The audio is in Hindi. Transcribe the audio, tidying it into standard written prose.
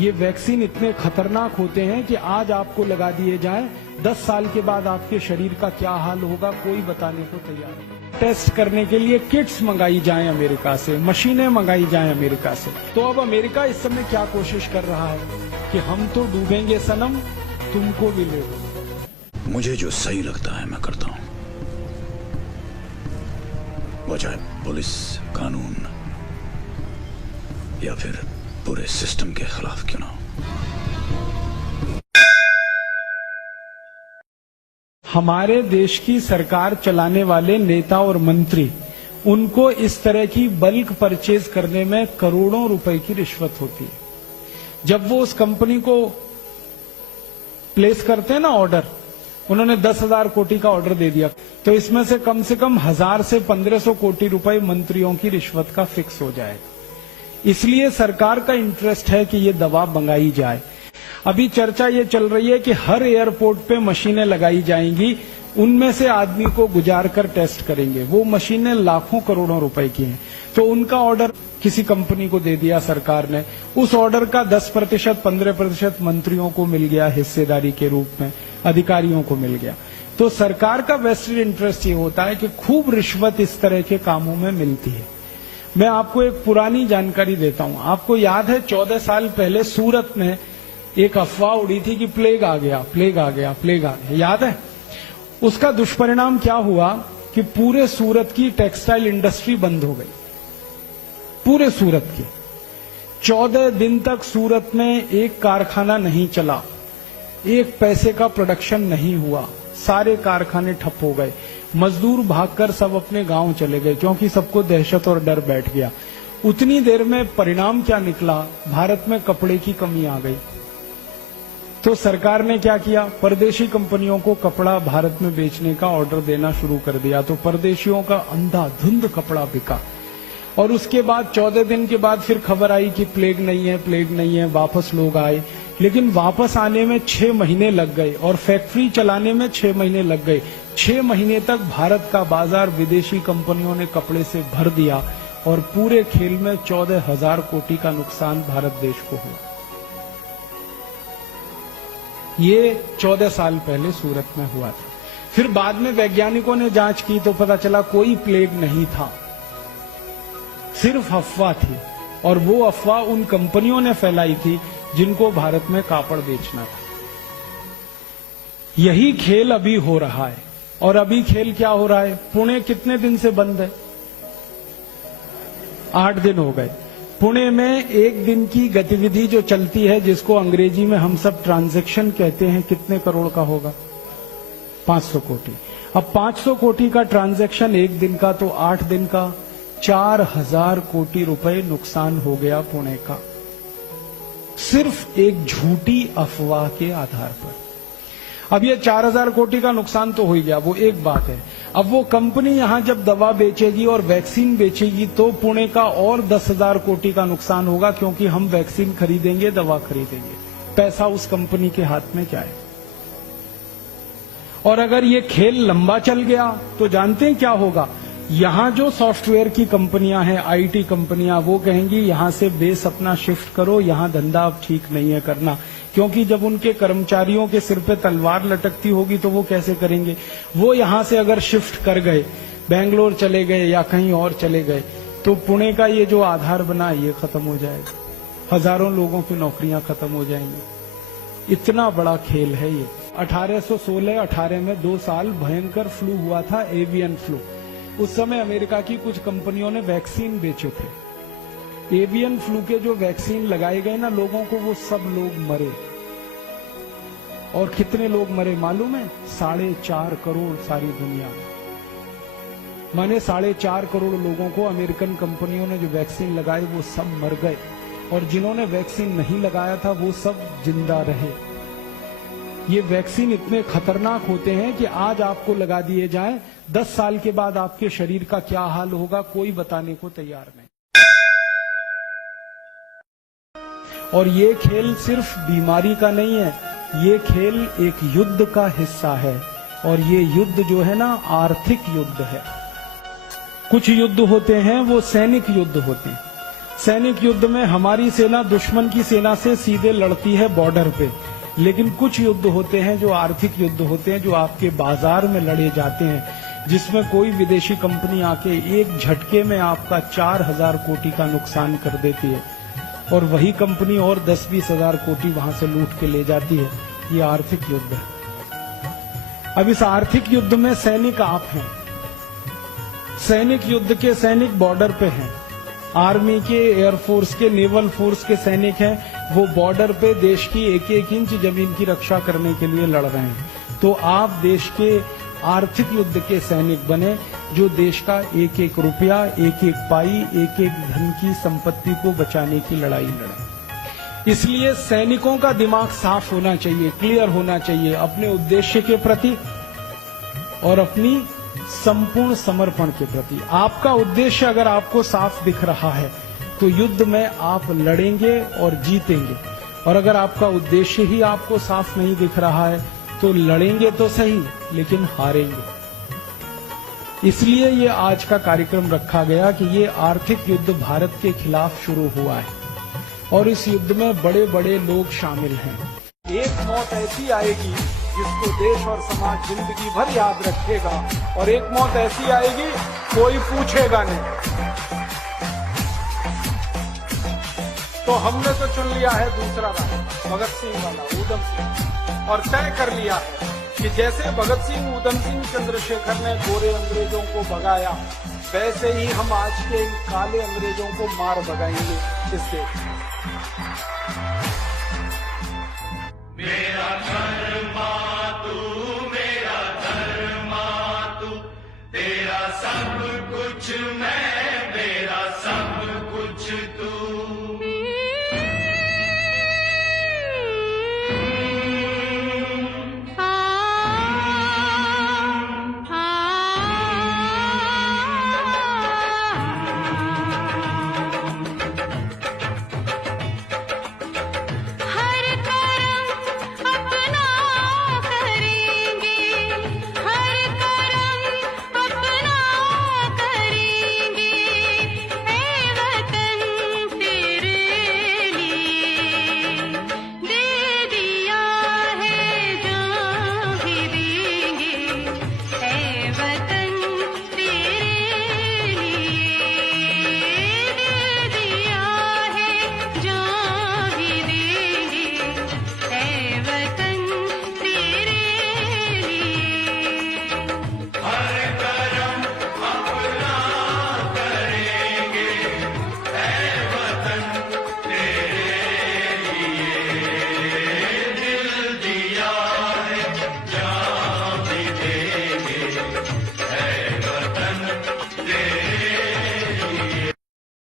ये वैक्सीन इतने खतरनाक होते हैं कि आज आपको लगा दिए जाएं, 10 साल के बाद आपके शरीर का क्या हाल होगा कोई बताने को तैयार नहीं। टेस्ट करने के लिए किट्स मंगाई जाएं अमेरिका से, मशीनें मंगाई जाएं अमेरिका से। तो अब अमेरिका इस समय क्या कोशिश कर रहा है कि हम तो डूबेंगे सनम, तुमको भी ले लो। मुझे जो सही लगता है मैं करता हूं, वो चाहे पुलिस, कानून या फिर पूरे सिस्टम के खिलाफ क्यों ना हो। हमारे देश की सरकार चलाने वाले नेता और मंत्री, उनको इस तरह की बल्क परचेज करने में करोड़ों रुपए की रिश्वत होती है। जब वो उस कंपनी को प्लेस करते हैं ना ऑर्डर, उन्होंने 10,000 कोटी का ऑर्डर दे दिया, तो इसमें से कम 1000 से 1500 कोटी रुपए मंत्रियों की रिश्वत का फिक्स हो जाएगा। इसलिए सरकार का इंटरेस्ट है कि ये दवा मंगाई जाए। अभी चर्चा ये चल रही है कि हर एयरपोर्ट पे मशीनें लगाई जाएंगी, उनमें से आदमी को गुजार कर टेस्ट करेंगे। वो मशीनें लाखों करोड़ों रुपए की हैं, तो उनका ऑर्डर किसी कंपनी को दे दिया सरकार ने। उस ऑर्डर का 10%, 15% मंत्रियों को मिल गया हिस्सेदारी के रूप में, अधिकारियों को मिल गया। तो सरकार का वेस्टेड इंटरेस्ट ये होता है कि खूब रिश्वत इस तरह के कामों में मिलती है। मैं आपको एक पुरानी जानकारी देता हूं। आपको याद है 14 साल पहले सूरत में एक अफवाह उड़ी थी कि प्लेग आ गया, प्लेग आ गया, प्लेग आ गया, याद है? उसका दुष्परिणाम क्या हुआ कि पूरे सूरत की टेक्सटाइल इंडस्ट्री बंद हो गई, पूरे सूरत की। 14 दिन तक सूरत में एक कारखाना नहीं चला, एक पैसे का प्रोडक्शन नहीं हुआ, सारे कारखाने ठप हो गए। मजदूर भागकर सब अपने गांव चले गए क्योंकि सबको दहशत और डर बैठ गया। उतनी देर में परिणाम क्या निकला? भारत में कपड़े की कमी आ गई। तो सरकार ने क्या किया? परदेशी कंपनियों को कपड़ा भारत में बेचने का ऑर्डर देना शुरू कर दिया। तो परदेशियों का अंधाधुंध कपड़ा बिका। और उसके बाद 14 दिन के बाद फिर खबर आई कि प्लेग नहीं है, प्लेग नहीं है, वापस लोग आए। लेकिन वापस आने में 6 महीने लग गए और फैक्ट्री चलाने में 6 महीने लग गए। 6 महीने तक भारत का बाजार विदेशी कंपनियों ने कपड़े से भर दिया और पूरे खेल में 14,000 कोटी का नुकसान भारत देश को हुआ। ये 14 साल पहले सूरत में हुआ था। फिर बाद में वैज्ञानिकों ने जांच की तो पता चला कोई प्लेग नहीं था, सिर्फ अफवाह थी। और वो अफवाह उन कंपनियों ने फैलाई थी जिनको भारत में कापड़ बेचना था। यही खेल अभी हो रहा है। और अभी खेल क्या हो रहा है? पुणे कितने दिन से बंद है? 8 दिन हो गए। पुणे में एक दिन की गतिविधि जो चलती है, जिसको अंग्रेजी में हम सब ट्रांजैक्शन कहते हैं, कितने करोड़ का होगा? 500 कोटी। अब 500 कोटी का ट्रांजैक्शन एक दिन का, तो 8 दिन का 4,000 कोटी रुपए नुकसान हो गया पुणे का, सिर्फ एक झूठी अफवाह के आधार पर। अब ये 4,000 कोटी का नुकसान तो हो ही गया, वो एक बात है। अब वो कंपनी यहां जब दवा बेचेगी और वैक्सीन बेचेगी तो पुणे का और 10,000 कोटी का नुकसान होगा, क्योंकि हम वैक्सीन खरीदेंगे, दवा खरीदेंगे, पैसा उस कंपनी के हाथ में जाए। और अगर ये खेल लंबा चल गया तो जानते हैं क्या होगा? यहां जो सॉफ्टवेयर की कंपनियां हैं, आईटी कंपनियां, वो कहेंगी यहां से बेस अपना शिफ्ट करो, यहां धंधा अब ठीक नहीं है करना। क्योंकि जब उनके कर्मचारियों के सिर पे तलवार लटकती होगी तो वो कैसे करेंगे? वो यहां से अगर शिफ्ट कर गए, बेंगलोर चले गए या कहीं और चले गए, तो पुणे का ये जो आधार बना ये खत्म हो जाएगा, हजारों लोगों की नौकरियां खत्म हो जाएंगी। इतना बड़ा खेल है ये। 1816-18 में 2 साल भयंकर फ्लू हुआ था, एवियन फ्लू। उस समय अमेरिका की कुछ कंपनियों ने वैक्सीन बेचे थे। एवियन फ्लू के जो वैक्सीन लगाए गए ना लोगों को, वो सब लोग मरे। और कितने लोग मरे मालूम है? 4.5 करोड़ सारी दुनिया में। माने 4.5 करोड़ लोगों को अमेरिकन कंपनियों ने जो वैक्सीन लगाए वो सब मर गए, और जिन्होंने वैक्सीन नहीं लगाया था वो सब जिंदा रहे। ये वैक्सीन इतने खतरनाक होते हैं कि आज आपको लगा दिए जाएं, 10 साल के बाद आपके शरीर का क्या हाल होगा कोई बताने को तैयार नहीं। और ये खेल सिर्फ बीमारी का नहीं है, ये खेल एक युद्ध का हिस्सा है। और ये युद्ध जो है ना, आर्थिक युद्ध है। कुछ युद्ध होते हैं वो सैनिक युद्ध होते हैं। सैनिक युद्ध में हमारी सेना दुश्मन की सेना से सीधे लड़ती है बॉर्डर पे, लेकिन कुछ युद्ध होते हैं जो आर्थिक युद्ध होते हैं, जो आपके बाजार में लड़े जाते हैं, जिसमें कोई विदेशी कंपनी आके एक झटके में आपका 4,000 कोटि का नुकसान कर देती है और वही कंपनी और 10-20 हजार कोटि वहां से लूट के ले जाती है। ये आर्थिक युद्ध है। अब इस आर्थिक युद्ध में सैनिक आप हैं। सैनिक युद्ध के सैनिक बॉर्डर पे हैं। आर्मी के, एयरफोर्स के, नेवल फोर्स के सैनिक हैं। वो बॉर्डर पे देश की एक एक इंच जमीन की रक्षा करने के लिए लड़ रहे हैं। तो आप देश के आर्थिक युद्ध के सैनिक बने, जो देश का एक एक रुपया, एक एक पाई, एक एक धन की संपत्ति को बचाने की लड़ाई लड़े। इसलिए सैनिकों का दिमाग साफ होना चाहिए, क्लियर होना चाहिए अपने उद्देश्य के प्रति और अपनी संपूर्ण समर्पण के प्रति। आपका उद्देश्य अगर आपको साफ दिख रहा है तो युद्ध में आप लड़ेंगे और जीतेंगे, और अगर आपका उद्देश्य ही आपको साफ नहीं दिख रहा है तो लड़ेंगे तो सही लेकिन हारेंगे। इसलिए ये आज का कार्यक्रम रखा गया कि ये आर्थिक युद्ध भारत के खिलाफ शुरू हुआ है और इस युद्ध में बड़े बड़े लोग शामिल हैं। एक मौत ऐसी आएगी जिसको देश और समाज जिंदगी भर याद रखेगा, और एक मौत ऐसी आएगी कोई पूछेगा नहीं। तो हमने तो चुन लिया है दूसरा रास्ता, भगत सिंह वाला, ऊधम सिंह, और तय कर लिया है कि जैसे भगत सिंह, ऊधम सिंह, चंद्रशेखर ने गोरे अंग्रेजों को भगाया, वैसे ही हम आज के इन काले अंग्रेजों को मार भगाएंगे इस देश में।